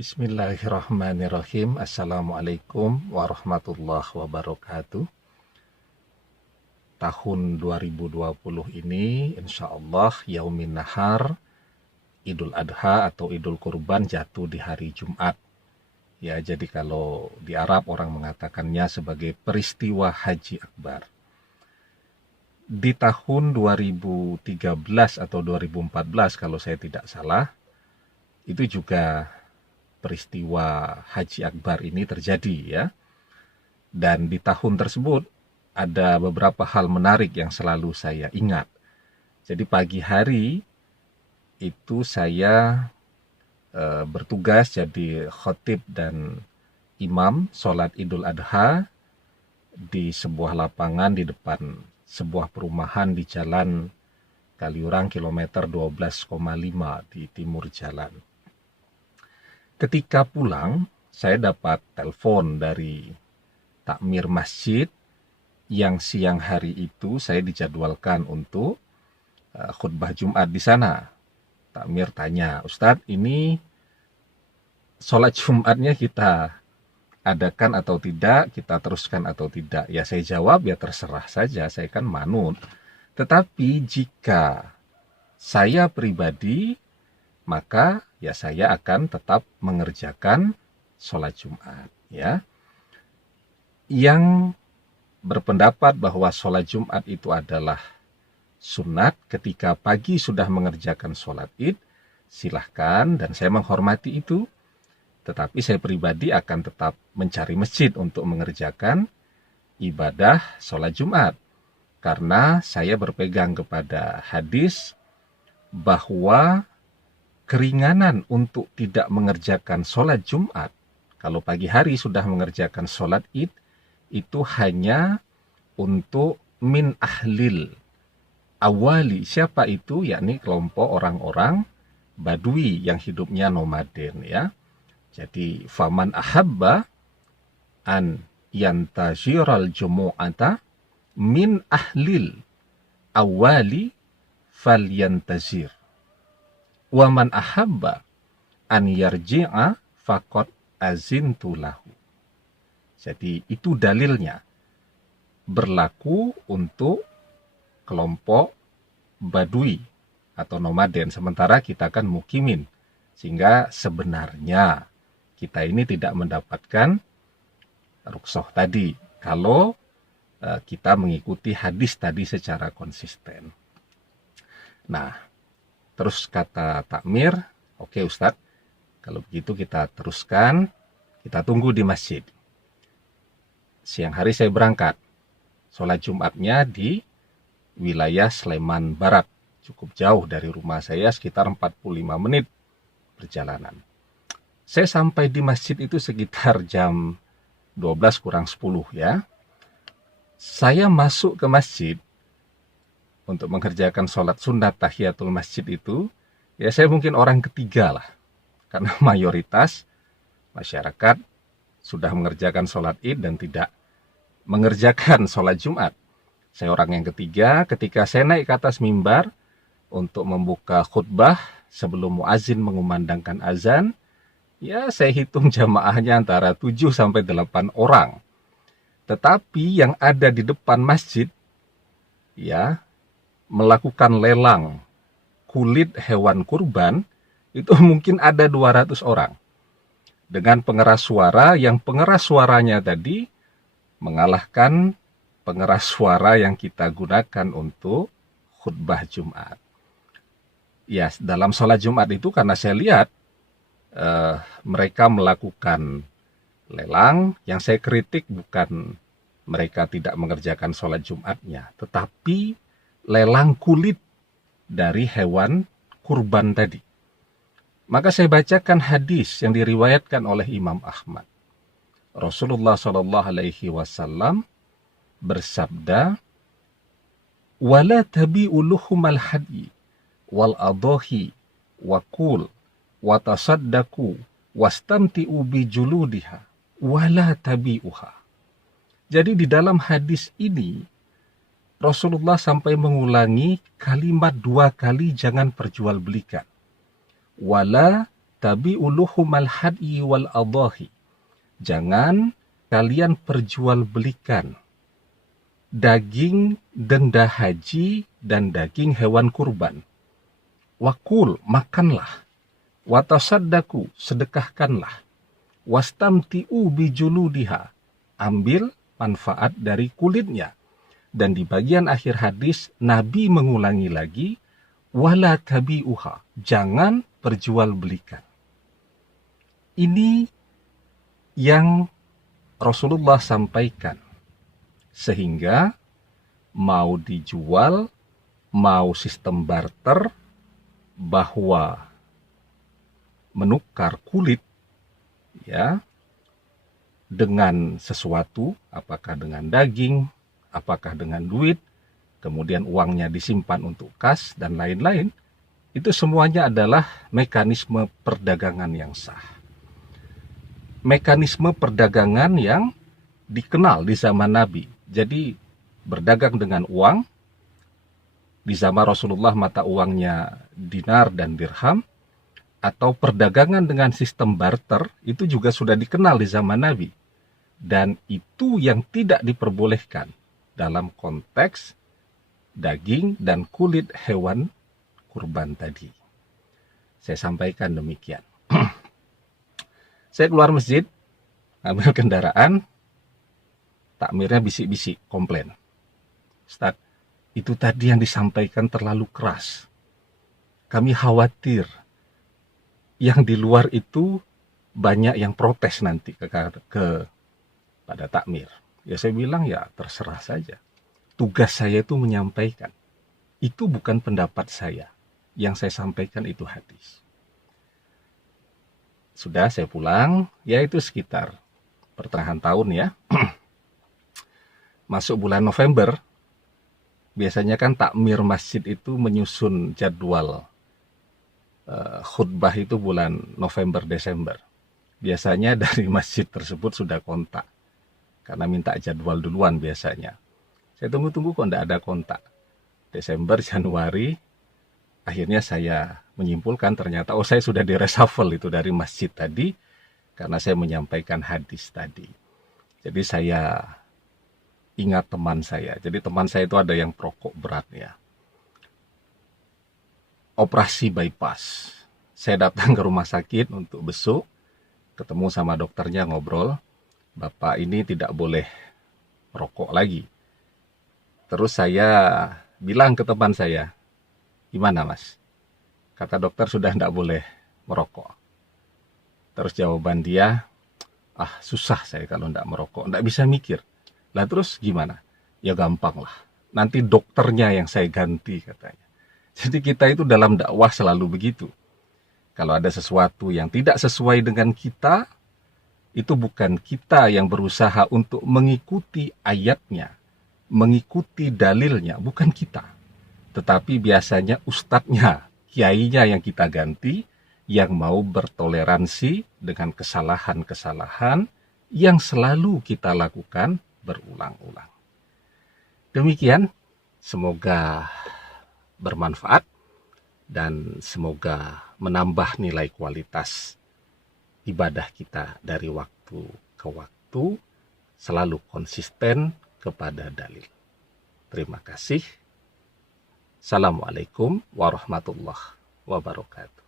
Bismillahirrahmanirrahim. Assalamualaikum warahmatullahi wabarakatuh. Tahun 2020 ini insya Allah Yaumin Nahar, Idul Adha atau Idul Kurban jatuh di hari Jumat. Ya, jadi kalau di Arab orang mengatakannya sebagai peristiwa Haji Akbar. Di tahun 2013 atau 2014 kalau saya tidak salah, itu juga peristiwa Haji Akbar ini terjadi ya. Dan di tahun tersebut ada beberapa hal menarik yang selalu saya ingat. Jadi pagi hari itu saya bertugas jadi khatib dan imam sholat Idul Adha di sebuah lapangan di depan sebuah perumahan di Jalan Kaliurang kilometer 12,5 di timur jalan. Ketika pulang, saya dapat telepon dari takmir masjid yang siang hari itu saya dijadwalkan untuk khutbah Jumat di sana. Takmir tanya, Ustadz, ini sholat Jumatnya kita adakan atau tidak, kita teruskan atau tidak? Ya saya jawab, ya terserah saja, saya kan manut. Tetapi jika saya pribadi, maka ya saya akan tetap mengerjakan sholat Jumat. Ya, yang berpendapat bahwa sholat Jumat itu adalah sunat ketika pagi sudah mengerjakan sholat Id, silahkan dan saya menghormati itu. Tetapi saya pribadi akan tetap mencari masjid untuk mengerjakan ibadah sholat Jumat. Karena saya berpegang kepada hadis bahwa keringanan untuk tidak mengerjakan sholat Jumat, kalau pagi hari sudah mengerjakan sholat Id, itu hanya untuk min ahlil awali. Siapa itu? Yakni kelompok orang-orang Badui yang hidupnya nomaden ya. Jadi faman ahabba an yantashiral jumu'ata min ahlil awali fal yantazir. Waman ahabba an yarji'a faqad azintu lahu. Jadi itu dalilnya berlaku untuk kelompok Badui atau nomaden, sementara kita kan mukimin, sehingga sebenarnya kita ini tidak mendapatkan rukhsah tadi kalau kita mengikuti hadis tadi secara konsisten. Nah, terus kata takmir, oke Ustadz, kalau begitu kita teruskan, kita tunggu di masjid. Siang hari saya berangkat, sholat Jumatnya di wilayah Sleman Barat, cukup jauh dari rumah saya, sekitar 45 menit perjalanan. Saya sampai di masjid itu sekitar jam 12 kurang 10 ya. Saya masuk ke masjid untuk mengerjakan sholat sunat tahiyatul masjid itu, ya saya mungkin orang ketiga lah. Karena mayoritas masyarakat sudah mengerjakan sholat Id dan tidak mengerjakan sholat Jumat. Saya orang yang ketiga. Ketika saya naik ke atas mimbar untuk membuka khutbah sebelum muazin mengumandangkan azan, ya saya hitung jamaahnya antara 7 sampai 8 orang. Tetapi yang ada di depan masjid ya melakukan lelang kulit hewan kurban itu mungkin ada 200 orang. Dengan pengeras suara yang pengeras suaranya tadi mengalahkan pengeras suara yang kita gunakan untuk khutbah Jumat. Ya, dalam sholat Jumat itu karena saya lihat mereka melakukan lelang, yang saya kritik bukan mereka tidak mengerjakan sholat Jumatnya, tetapi lelang kulit dari hewan kurban tadi. Maka saya bacakan hadis yang diriwayatkan oleh Imam Ahmad. Rasulullah SAW bersabda, "Wala tabi'u luhumal hadi wal adahi wa qul wa tasaddaqu wastamti'u bi juludiha wala tabi'uha." Jadi di dalam hadis ini Rasulullah sampai mengulangi kalimat 2 kali, jangan perjualbelikan. Wala tabi'uluhumal hadyi wal adahi. Jangan kalian perjualbelikan daging denda haji dan daging hewan kurban. Wakul, makanlah. Watasaddaku, sedekahkanlah. Wastamti'u bijuludiha, ambil manfaat dari kulitnya. Dan di bagian akhir hadis, Nabi mengulangi lagi, wala tabi'uha, jangan perjualbelikan. Ini yang Rasulullah sampaikan. Sehingga mau dijual, mau sistem barter, bahwa menukar kulit ya dengan sesuatu, apakah dengan daging, apakah dengan duit, kemudian uangnya disimpan untuk kas dan lain-lain, itu semuanya adalah mekanisme perdagangan yang sah. Mekanisme perdagangan yang dikenal di zaman Nabi. Jadi berdagang dengan uang, di zaman Rasulullah mata uangnya dinar dan dirham, atau perdagangan dengan sistem barter, itu juga sudah dikenal di zaman Nabi. Dan itu yang tidak diperbolehkan dalam konteks daging dan kulit hewan kurban tadi. Saya sampaikan demikian. Saya keluar masjid, ambil kendaraan, takmirnya bisik-bisik, komplain. Ustaz, itu tadi yang disampaikan terlalu keras. Kami khawatir yang di luar itu banyak yang protes nanti pada takmir. Ya saya bilang ya terserah saja. Tugas saya itu menyampaikan. Itu bukan pendapat saya. Yang saya sampaikan itu hadis. Sudah saya pulang, ya itu sekitar pertengahan tahun ya. Masuk bulan November, biasanya kan takmir masjid itu menyusun jadwal khutbah itu bulan November-Desember. Biasanya dari masjid tersebut sudah kontak. Karena minta jadwal duluan biasanya. Saya tunggu-tunggu kok tidak ada kontak. Desember, Januari, akhirnya saya menyimpulkan ternyata saya sudah di reshuffle itu dari masjid tadi. Karena saya menyampaikan hadis tadi. Jadi saya ingat teman saya. Jadi teman saya itu ada yang perokok berat ya. Operasi bypass. Saya datang ke rumah sakit untuk besuk. Ketemu sama dokternya ngobrol. Bapak ini tidak boleh merokok lagi. Terus saya bilang ke teman saya, gimana mas? Kata dokter sudah tidak boleh merokok. Terus jawaban dia, susah saya kalau tidak merokok. Tidak bisa mikir. Lah terus gimana? Ya gampang lah. Nanti dokternya yang saya ganti katanya. Jadi kita itu dalam dakwah selalu begitu. Kalau ada sesuatu yang tidak sesuai dengan kita, itu bukan kita yang berusaha untuk mengikuti ayatnya, mengikuti dalilnya, bukan kita. Tetapi biasanya ustadznya, kiainya yang kita ganti, yang mau bertoleransi dengan kesalahan-kesalahan yang selalu kita lakukan berulang-ulang. Demikian, semoga bermanfaat dan semoga menambah nilai kualitas ibadah kita dari waktu ke waktu, selalu konsisten kepada dalil. Terima kasih. Assalamualaikum warahmatullahi wabarakatuh.